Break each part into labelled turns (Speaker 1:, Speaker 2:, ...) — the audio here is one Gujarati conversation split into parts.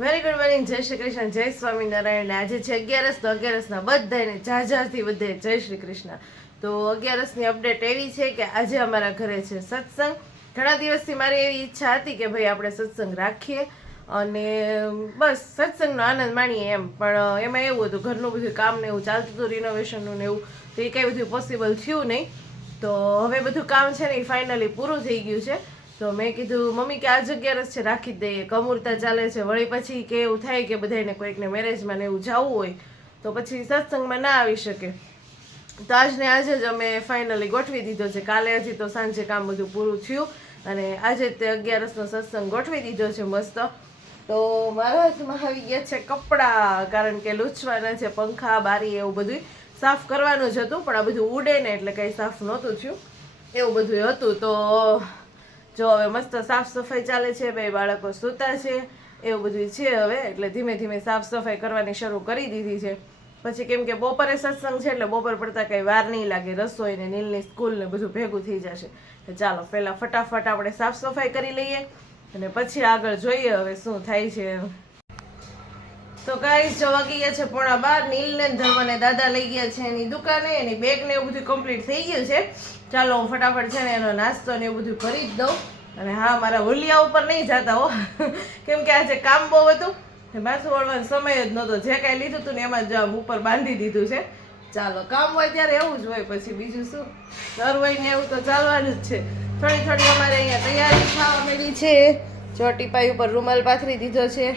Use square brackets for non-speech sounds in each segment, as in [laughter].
Speaker 1: વેરી ગુડ મોર્નિંગ જય શ્રી કૃષ્ણ. જય સ્વામિનારાયણ. આજે છે અગિયારસ, તો અગિયારસના બધાને જાજાથી બધે જય શ્રી કૃષ્ણ. તો અગિયારસની અપડેટ એવી છે કે આજે અમારા ઘરે છે સત્સંગ. ઘણા દિવસથી મારી એવી ઈચ્છા હતી કે ભાઈ આપણે સત્સંગ રાખીએ. અને બસ સત્સંગનો આનંદ માણીએ એમ. પણ એમાં એવું હતું, ઘરનું બધું કામ ને એવું ચાલતું હતું રિનોવેશનનું ને એવું, તો એ કંઈ બધું પોસિબલ થયું નહીં. તો હવે બધું કામ છે ને એ ફાઇનલી પૂરું થઈ ગયું છે. તો મેં કીધું, મમ્મી, કે આ જગ્યા છે રાખી દઈએ કમૂરતા ચાલે છે. વળી પછી કે એવું થાય કે બધાને કોઈકને મેરેજમાં ને એવું જવું હોય, તો પછી સત્સંગમાં ના આવી શકે. તો આજને આજે જ અમે ફાઇનલી ગોઠવી દીધો છે. કાલે હજી તો સાંજે કામ બધું પૂરું થયું અને આજે તે અગિયારસનો સત્સંગ ગોઠવી દીધો છે મસ્ત. તો મારા હાથમાં આવી ગયા છે કપડાં, કારણ કે લૂછવાના છે પંખા, બારી એવું બધું સાફ કરવાનું જ હતું, પણ આ બધું ઉડે ને એટલે કંઈ સાફ નહોતું થયું. એવું બધું હતું. તો જો હવે મસ્ત સાફ સફાઈ ચાલે છે, બે બાળકો સૂતા છે, એવું બધું છે હવે, એટલે ધીમે ધીમે સાફ સફાઈ કરવાની શરૂ કરી દીધી છે. પછી કેમ કે બપોરે સત્સંગ છે, એટલે બપોર પડતા કંઈ વાર નહીં લાગે, રસોઈ ને નીલની સ્કૂલ ને બધું ભેગું થઈ જશે. ચાલો, પહેલાં ફટાફટ આપણે સાફ સફાઈ કરી લઈએ અને પછી આગળ જોઈએ હવે શું થાય છે. તો ગાઈસ જો વાગી છે પોણા બાર, નીલને ને ધર્મને દાદા લઈ ગયા છે એની દુકાને, એની બેગ ને એવું બધું કમ્પ્લીટ થઈ ગયું છે. ચાલો હું ફટાફટ છે ને એનો નાસ્તો ને એવું બધું કરી જ દઉં. અને હા, મારા હોલિયા ઉપર નહીં જતા હો. [laughs] કેમ કે આજે કામ બહુ હતું. ને વળવાનો સમય જ નહોતો. જે કાંઈ લીધું હતું ને એમાં જ ઉપર બાંધી દીધું છે. ચાલો, કામ હોય ત્યારે એવું જ હોય. પછી બીજું શું? ઘર હોય ને એવું તો ચાલવાનું જ છે. થોડી થોડી અમારે અહીંયા તૈયારી થવા મળી છે. જો ટીપાઈ ઉપર રૂમાલ પાથરી દીધો છે.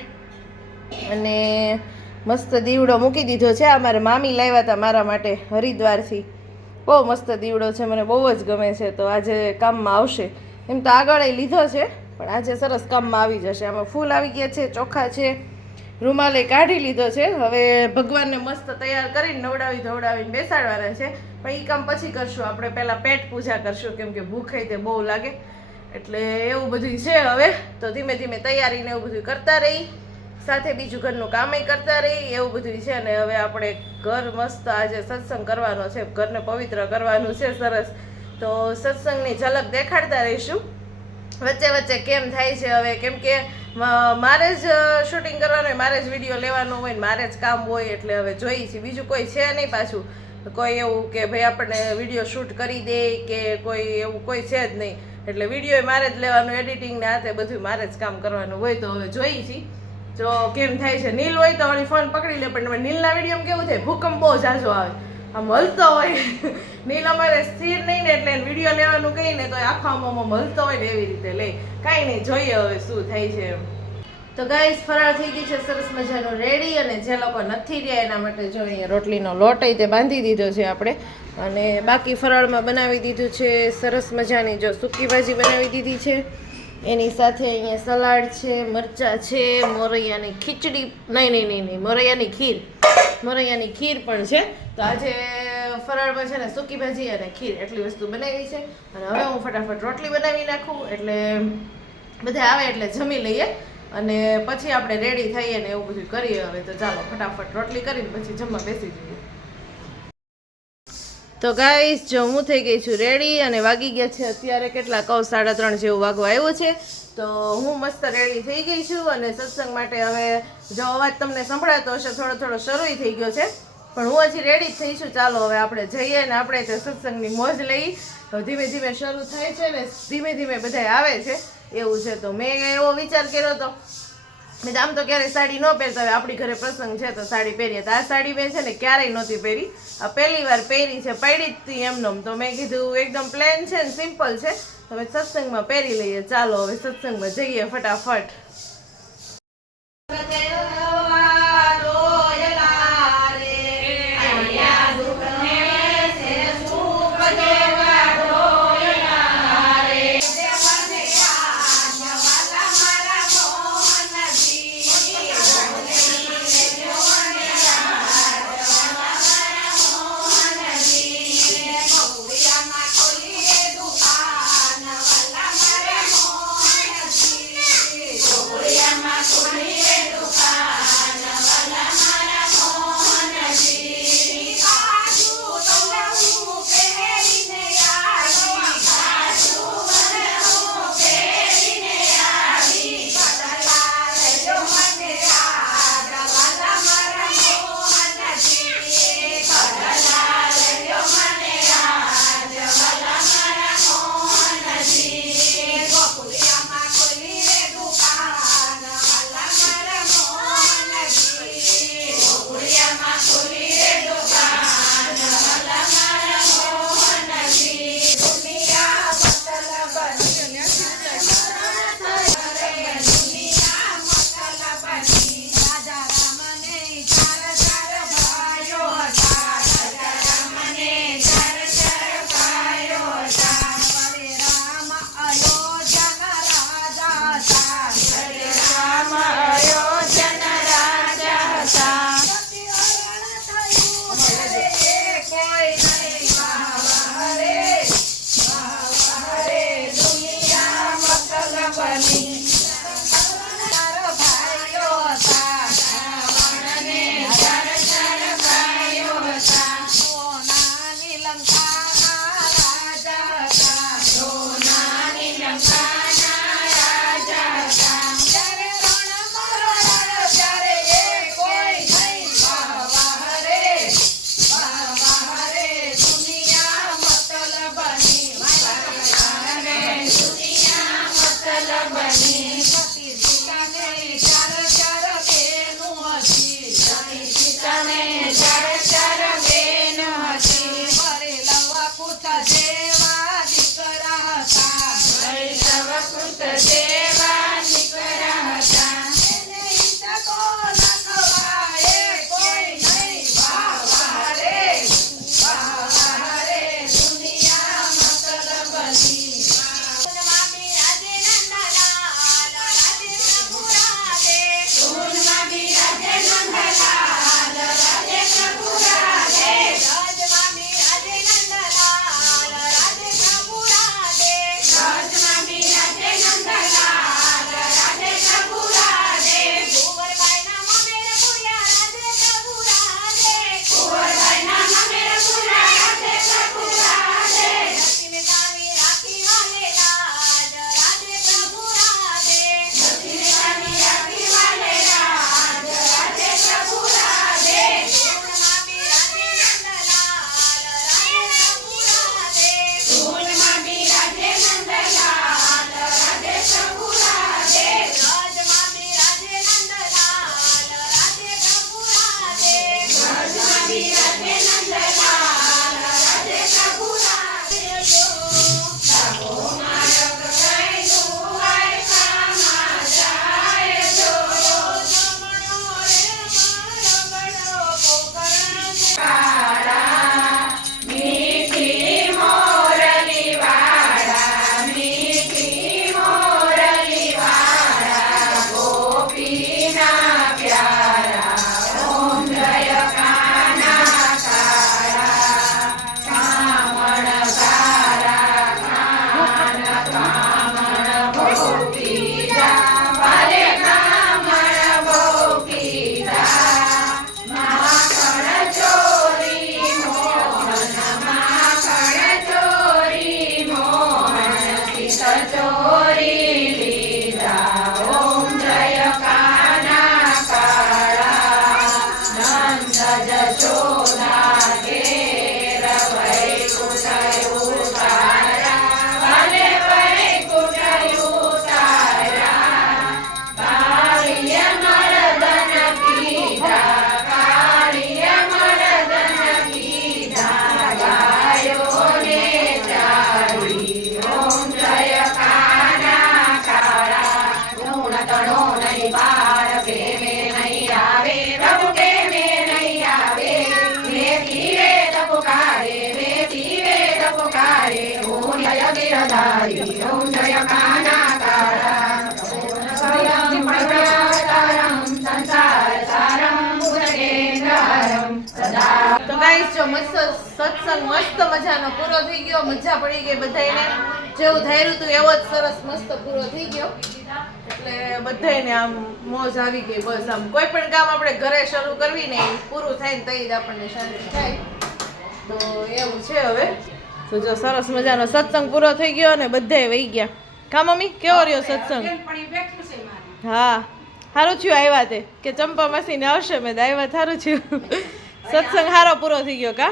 Speaker 1: અને મસ્ત દીવડો મૂકી દીધો છે. અમારે મામી લાવ્યા હતા મારા માટે હરિદ્વારથી. બહુ મસ્ત દીવડો છે, મને બહુ જ ગમે છે, તો આજે કામમાં આવશે. એમ તો આગળ એ લીધો છે, પણ આજે સરસ કામમાં આવી જશે. આમાં ફૂલ આવી ગયા છે, ચોખા છે, રૂમાલે કાઢી લીધો છે. હવે ભગવાનને મસ્ત તૈયાર કરીને નવડાવી ધવડાવીને બેસાડવાના છે. પણ એ કામ પછી કરશું. આપણે પહેલાં પેટ પૂજા કરશું, કેમ કે ભૂખાઈ તે બહુ લાગે. એટલે એવું બધું છે હવે. તો ધીમે ધીમે તૈયારીને એવું બધું કરતા રહી. સાથે બીજું ઘરનું કામય કરતા રહી એવું બધું છે અને હવે આપણે ઘર મસ્ત આજે સત્સંગ કરવાનો છે, ઘરને પવિત્ર કરવાનું છે, સરસ. તો સત્સંગની ઝલક દેખાડતા રહીશું. વચ્ચે વચ્ચે કેમ થાય છે હવે? કેમ કે મારે જ શૂટિંગ કરવાનું હોય, મારે જ વીડિયો લેવાનો હોય મારે જ કામ હોય એટલે હવે જોઈએ છીએ. બીજું કોઈ છે નહીં પાછું? કોઈ એવું કે ભાઈ આપણને વીડિયો શૂટ કરી દે કે કોઈ એવું કોઈ છે જ નહીં. એટલે વીડિયો મારે જ લેવાનું એડિટિંગ ને હાથે બધું મારે જ કામ કરવાનું હોય તો હવે જોઈએ છીએ. જો કેમ થાય છે, નીલ હોય તો વળી ફોન પકડી લે, પણ નીલના વીડિયો કેવું થાય ભૂકંપ બહુ ઝાઝો આવે. આમ હલતો હોય. [laughs] નીલ અમારે સ્થિર નહીં ને એટલે વીડિયો લેવાનું કહીને ને તો આખા મોમાં હલતો હોય ને એવી રીતે. લે, કાંઈ નહીં, જોઈએ હવે શું થાય છે એમ. તો ગાઈસ ફરાળ થઈ ગઈ છે, સરસ મજાનું રેડી અને જે લોકો નથી રહ્યા એના માટે જો અહીંયા રોટલીનો લોટ તે બાંધી દીધો છે આપણે. અને બાકી ફરાળમાં બનાવી દીધું છે, સરસ મજાની જો સૂકી ભાજી બનાવી દીધી છે. એની સાથે અહીંયા સલાડ છે, મરચાં છે, મોરૈયાની ખીચડી. નહીં નહીં નહીં નહીં, મોરૈયાની ખીર. મોરૈયાની ખીર પણ છે. તો આજે ફરાળમાં છે ને સૂકી ભાજી અને ખીર એટલી વસ્તુ બનાવી છે. અને હવે હું ફટાફટ રોટલી બનાવી નાખું, એટલે બધા આવે એટલે જમી લઈએ. અને પછી આપણે રેડી થઈએ ને એવું બધું કરીએ હવે. તો ચાલો, ફટાફટ રોટલી કરીને પછી જમવા બેસી જઈએ. તો ગાઈસ જો હું થઈ ગઈ છું રેડી અને વાગી ગયા છે અત્યારે કેટલા? કહું, સાડા ત્રણ જેવું વાગવા આવ્યું છે. તો હું મસ્ત રેડી થઈ ગઈ છું અને સત્સંગ માટે હવે જો અવાજ તમને સંભળાતો હશે, થોડો થોડો શરૂ થઈ ગયો છે. પણ હું હજી રેડી થઈ છું. ચાલો, હવે આપણે જઈએ ને આપણે તે સત્સંગની મોજ લઈ. ધીમે ધીમે શરૂ થાય છે ને ધીમે ધીમે બધા આવે છે. એવું છે. તો મેં એવો વિચાર કર્યો હતો મેં આમ તો ક્યારેય સાડી ન પહેરતા હોય, આપણી ઘરે પ્રસંગ છે તો સાડી પહેરીએ. તો આ સાડી મેં છે ને ક્યારેય નહોતી પહેરી. આ પહેલી વાર પહેરી છે, પડી જ હતી એમનેમ. તો મેં કીધું, એકદમ પ્લેન છે ને સિમ્પલ છે. હવે સત્સંગમાં પહેરી લઈએ. ચાલો, હવે સત્સંગમાં જઈએ ફટાફટ.
Speaker 2: જો
Speaker 1: સત્સંગ, મસ્ત મજાનો પૂરો થઈ ગયો, મજા પડી ગઈ બધાને જેવું ધાર્યું હતું એવો જ સરસ મસ્ત પૂરો થઈ ગયો. એટલે બધાને આમ મોજ આવી ગઈ બસ આમ. કોઈ પણ કામ આપણે ઘરે શરૂ કરવી ને પૂરું થાય ને તઈ જ આપણને શાંતિ થાય. તો એવું છે હવે. તો જો સરસ મજાનો સત્સંગ પૂરો થઈ ગયો અને બધાય વહી ગયા. કા મમ્મી કેવો રહ્યો સત્સંગ? હા સારું થયું આવ્યા તે કે ચંપા માસીને આવશે મેં આવ્યા સારું થયું. [laughs] સત્સંગ સારો પૂરો થઈ ગયો કા?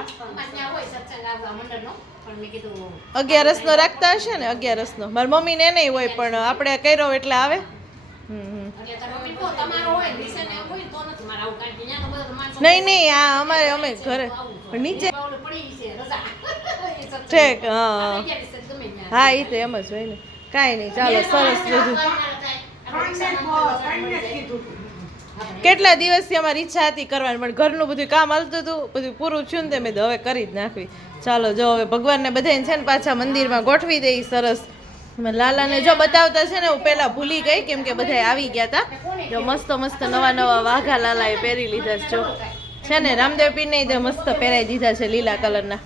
Speaker 1: અગિયારસ નો રાખતા હશે ને અગિયારસ નો મારી મમ્મી ને નહીં હોય પણ આપણે કર્યો એટલે આવે. હમ હમ. નહીં નહીં આ અમારે અમે ઘરે. પણ નીચે ઠીક હા. હા. હા. એ તો એમ જ હોય ને. કાંઈ નહીં ચાલો સરસ બધું. કેટલા દિવસથી અમારી ઈચ્છા હતી કરવાની પણ ઘરનું બધું કામ હાલતું હતું બધું પૂરું થયું ને તે મેં હવે કરી જ નાખવી. ચાલો જો હવે ભગવાનને બધાને છે ને પાછા મંદિરમાં ગોઠવી દઈ સરસ. લાલાને જો બતાવતા છે ને હું પહેલા ભૂલી ગઈ કેમ કે બધા આવી ગયા હતા જો મસ્ત મસ્ત નવા નવા વાઘા લાલાએ પહેરી લીધા છે જો. છે ને રામદેવ પીરને મસ્ત પહેરાઈ દીધા છે લીલા કલરના.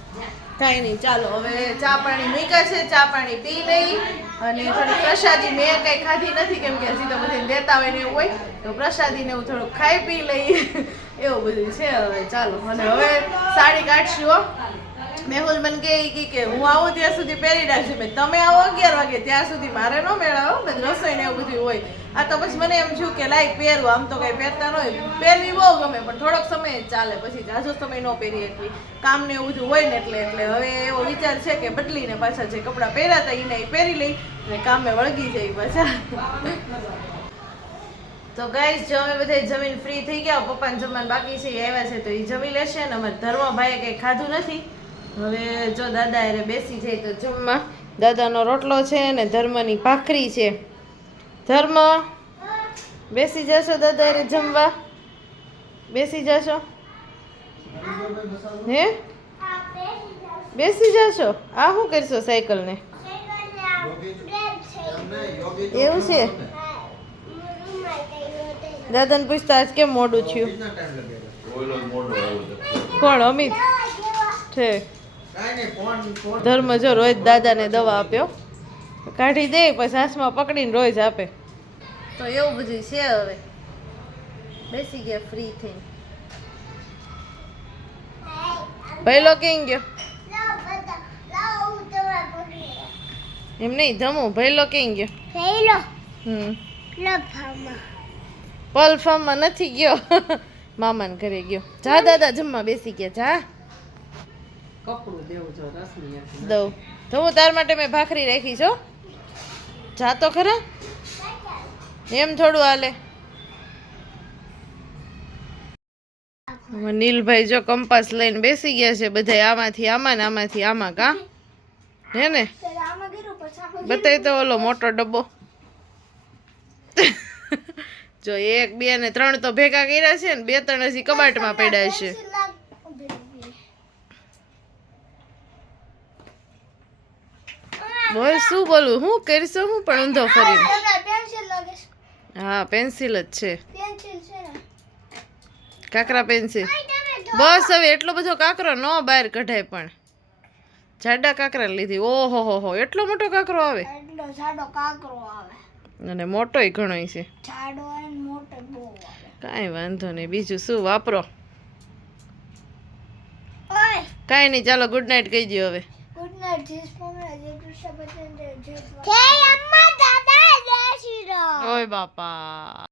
Speaker 1: કાંઈ નહીં, ચાલો, હવે ચા પાણી મૂક્યા છે, ચા પાણી પી લઈ. અને થોડી પ્રસાદી મેં કંઈ ખાધી નથી, કેમ કે હજી તો બધી દેતા હોય ને એવું હોય. તો પ્રસાદીને હું થોડુંક ખાઈ પી લઈ. [laughs] એવું બધું છે હવે, ચાલો. અને હવે સાડી કાઢશું. મેહુલ મને કહે કે હું આવું ત્યાં સુધી પહેરી રાખજો. મેં તમે આવો અગિયાર વાગે, ત્યાં સુધી મારે ન મેળાવો મેં રસોઈ ને એવું બધું હોય. આ તો પછી મને એમ થયું કે લાઈ પહેરવું આમ તો કઈ પહેરતા ન હોય. પહેરવી બહુ ગમે, પણ થોડોક સમય ચાલે, પછી જાજો સમય ન પહેરી એટલી. કામ ને એવું બધું હોય ને એટલે એટલે હવે એવો વિચાર છે કે બદલીને પાછા જે કપડાં પહેર્યા હતા એને એ પહેરી લઈ અને કામે વળગી જાય પાછા. તો ગાઈસ જો અમે બધા જમીન ફ્રી થઈ ગયા, પપ્પાને જમવાનું બાકી છે, એ આવ્યા છે, તો એ જમી લેશે અને અમારે ધર્મભાઈએ કંઈ ખાધું નથી. હવે જો દાદા એને બેસી જાય તો જમવા. દાદાનો રોટલો છે અને ધર્મની ભાખરી છે. ધર્મ બેસી જશો દાદા એને જમવા? બેસી જશો? હે? બેસી જશો? આ શું કરશો સાયકલને? એવું છે? દાદાને પૂછતા આજ કેમ મોડું થયું? કોણ અમિત છે. ધર્મ જો રોજ દાદાને દવા આપ્યો. કાઢી દે પછી હાથમાં પકડીને રોજ આપે. તો એવું બધું છે હવે. બેસી ગયા ફ્રી થઈ પહેલો કેમ ગયો? એમ નહીં ધમું ભૈલો કેમ ગયો? હમ. પલ ફાર્મમાં નથી ગયો. [laughs] મામાને ઘરે ગયો. જા દાદા જમવા બેસી ગયા જા.
Speaker 3: કપડું દેવું છે રસની
Speaker 1: દઉં. તો તાર માટે મેં ભાખરી રાખી છો જાતો ખરા. એમ થોડું હાલે. નીલભાઈ જો કંપાસ લઈને બેસી ગયા છે બધા આમાંથી, આમાં આમાંથી, આમાં કા? હે ને? બતાવી તો ઓલો મોટો ડબ્બો. જો એક, બે ને ત્રણ તો ભેગા કર્યા છે ને, બે ત્રણ હજી કબાટમાં પડ્યા છે. બોલ શું બોલું? હું કરશો હું પણ ઊંધો ફરી હા પેન્સિલ જ છે. કાકરા પેન્સિલ. બસ હવે એટલો બધો કાકરો ન બહાર કઢાય પણ. જાડા કાકરા લીધી. ઓહો હો હો એટલો મોટો કાકરો આવે?
Speaker 4: એટલો જાડો કાકરો આવે.
Speaker 1: અને મોટોય ઘણોય છે.
Speaker 4: જાડો હોય મોટો બહુ આવે.
Speaker 1: કાંઈ વાંધો નહીં. બીજું શું વાપરો? કાંઈ નહીં ચાલો ગુડ નાઇટ કહી દો હવે.
Speaker 4: જય અમ્મા દાદા જય શ્રી રામ
Speaker 1: ઓય બાપા.